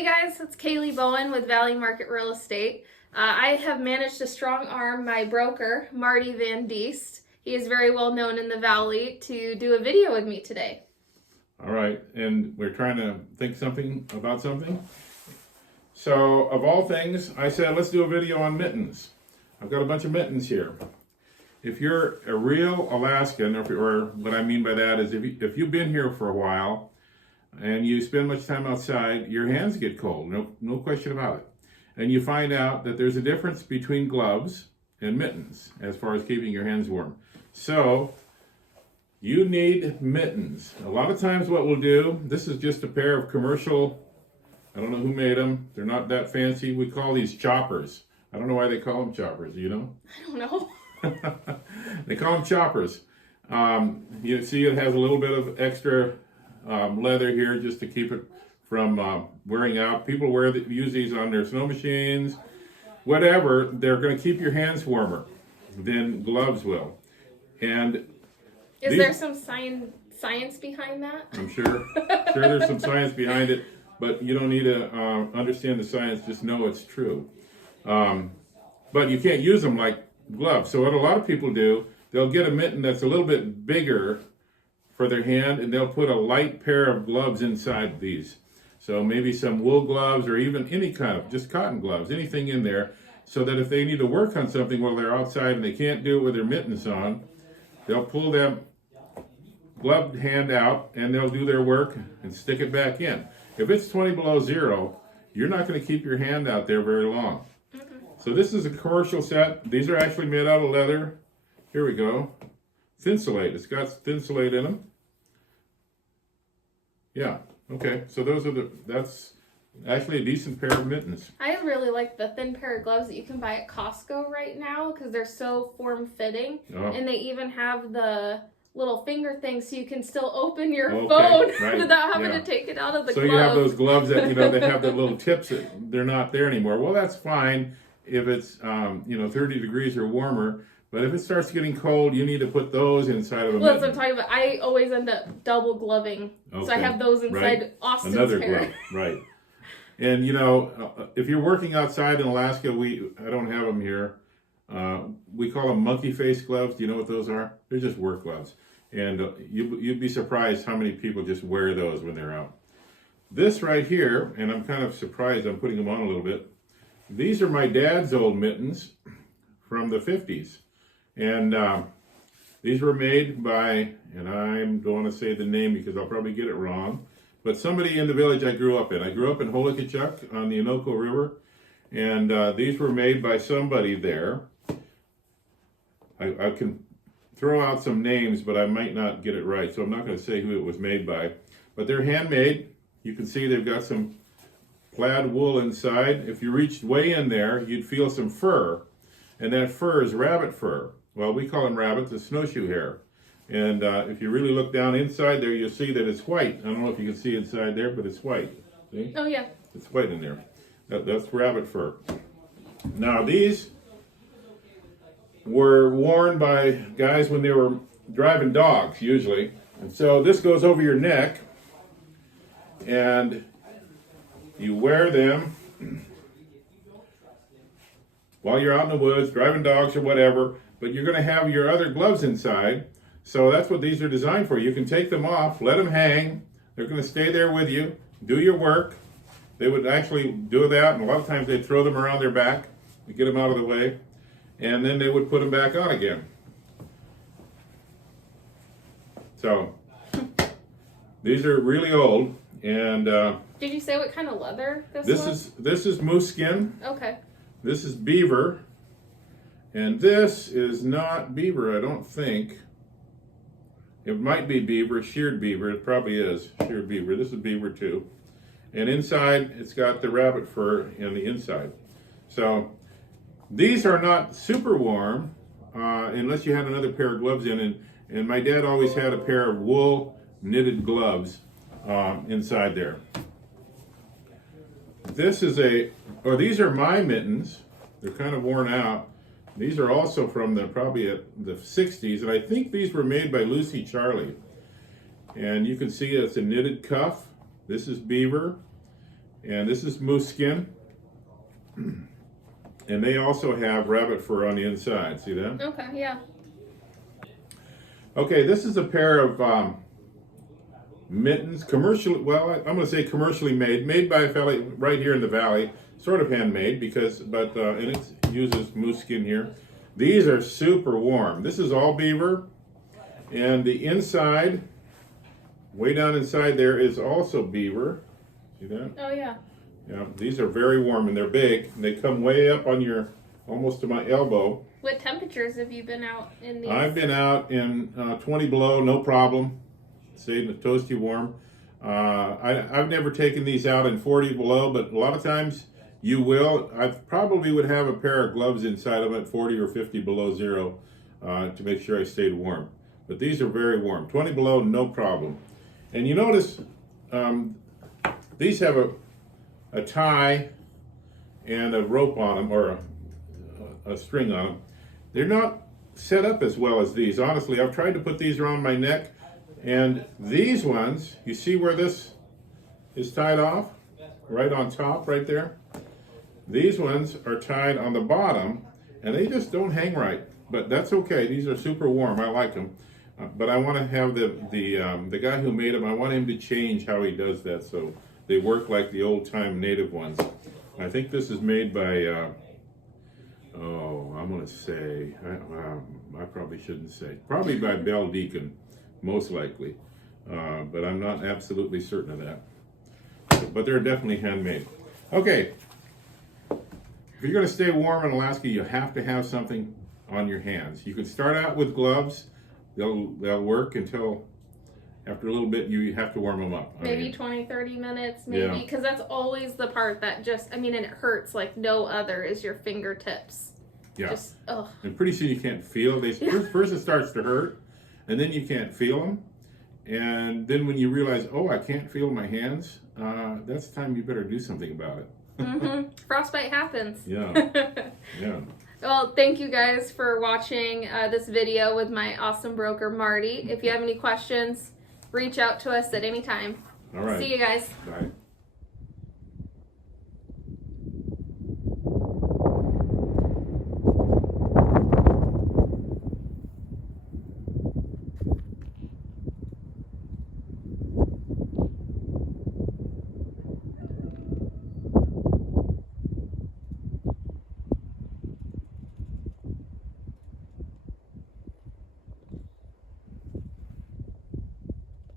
Hey guys, it's Kaylee Bowen with Valley Market Real Estate. I have managed to strong arm my broker, Marty Van Diest. He is very well known in the Valley to do a video with me today. All right, and we're trying to think about something. So, of all things, I said, let's do a video on mittens. I've got a bunch of mittens here. If you're a real Alaskan, or what I mean by that is if you've been here for a while and you spend much time outside, your hands get cold, no question about it. And you find out that there's a difference between gloves and mittens as far as keeping your hands warm. So, you need mittens. A lot of times what we'll do, this is just a pair of commercial, I don't know who made them, they're not that fancy, we call these choppers. I don't know why they call them choppers, you know? I don't know. They call them choppers. You see it has a little bit of extra leather here just to keep it from wearing out. People use these on their snow machines, whatever. They're going to keep your hands warmer than gloves will. And is there some science behind that? I'm sure there's some science behind it, but you don't need to understand the science, just know it's true. But you can't use them like gloves. So what a lot of people do, they'll get a mitten that's a little bit bigger for their hand, and they'll put a light pair of gloves inside these. So maybe some wool gloves or even any kind of just cotton gloves, anything in there, so that if they need to work on something while they're outside and they can't do it with their mittens on, they'll pull that gloved hand out and they'll do their work and stick it back in. If it's 20 below zero, you're not going to keep your hand out there very long. So this is a commercial set. These are actually made out of leather. Here we go. Thinsulate. It's got thinsulate in them. Yeah. Okay. So that's actually a decent pair of mittens. I really like the thin pair of gloves that you can buy at Costco right now because they're so form-fitting. Oh. And they even have the little finger thing so you can still open your phone without having to take it out of the glove. So you have those gloves that, they have the little tips that they're not there anymore. Well, that's fine if it's, 30 degrees or warmer. But if it starts getting cold, you need to put those inside of a mitten. Well, that's what I'm talking about. I always end up double gloving. Okay. So I have those inside Austin's another pair. Glove, right. And, if you're working outside in Alaska, I don't have them here. We call them monkey face gloves. Do you know what those are? They're just work gloves. And you'd be surprised how many people just wear those when they're out. This right here, and I'm kind of surprised I'm putting them on a little bit. These are my dad's old mittens from the 50s. And these were made by, and I'm going to say the name because I'll probably get it wrong, but somebody in the village I grew up in. I grew up in Holikachuk on the Innoko River, and these were made by somebody there. I can throw out some names, but I might not get it right, so I'm not going to say who it was made by. But they're handmade. You can see they've got some plaid wool inside. If you reached way in there, you'd feel some fur, and that fur is rabbit fur. Well, we call them rabbits, the snowshoe hair. And if you really look down inside there, you'll see that it's white. I don't know if you can see inside there, but it's white. See? Oh, yeah. It's white in there. That's rabbit fur. Now, these were worn by guys when they were driving dogs, usually. And so this goes over your neck, and you wear them while you're out in the woods, driving dogs or whatever, but you're going to have your other gloves inside. So that's what these are designed for. You can take them off, let them hang. They're going to stay there with you, do your work. They would actually do that, and a lot of times they'd throw them around their back to get them out of the way, and then they would put them back on again. So these are really old, and did you say what kind of leather this was? This is moose skin. Okay. This is beaver, and this is not beaver, I don't think. It might be beaver, sheared beaver. It probably is sheared beaver. This is beaver too. And inside, it's got the rabbit fur in the inside. So these are not super warm unless you had another pair of gloves in. And my dad always had a pair of wool knitted gloves inside there. These are my mittens. They're kind of worn out. These are also from probably the 60s, and I think these were made by Lucy Charlie. And you can see it's a knitted cuff. This is beaver, And this is moose skin. And they also have rabbit fur on the inside. See that? Okay, yeah. Okay, this is a pair of mittens, commercially, well, I'm going to say commercially made by a fella right here in the valley, sort of handmade but and it uses moose skin here. These are super warm. This is all beaver, and the inside, way down inside there, is also beaver. See that? Oh yeah. Yeah, these are very warm, and they're big, and they come way up on your, almost to my elbow. What temperatures have you been out in these? I've been out in 20 below, no problem. Stayed in the toasty warm. I've never taken these out in 40 below, but a lot of times you will. I probably would have a pair of gloves inside of it, 40 or 50 below zero, to make sure I stayed warm. But these are very warm. 20 below, no problem. And you notice these have a tie and a rope on them, or a string on them. They're not set up as well as these. Honestly, I've tried to put these around my neck, and these ones, you see where this is tied off? Right on top, right there. These ones are tied on the bottom, and they just don't hang right. But that's okay. These are super warm. I like them. But I want to have the guy who made them, I want him to change how he does that so they work like the old-time native ones. I think this is made by, I'm going to say, I probably shouldn't say. Probably by Bell Deacon, most likely. But I'm not absolutely certain of that. But they're definitely handmade. Okay. If you're going to stay warm in Alaska, you have to have something on your hands. You can start out with gloves. They'll work until after a little bit you have to warm them up. Maybe 20, 30 minutes, maybe. Because that's always the part that just, and it hurts like no other, is your fingertips. Yeah. Just, ugh. And pretty soon you can't feel. First it starts to hurt, and then you can't feel them. And then when you realize, I can't feel my hands, that's the time you better do something about it. Mm-hmm. Frostbite happens. Yeah. Yeah. Well, thank you guys for watching this video with my awesome broker, Marty. If you have any questions, reach out to us at any time. All right. See you guys. Bye.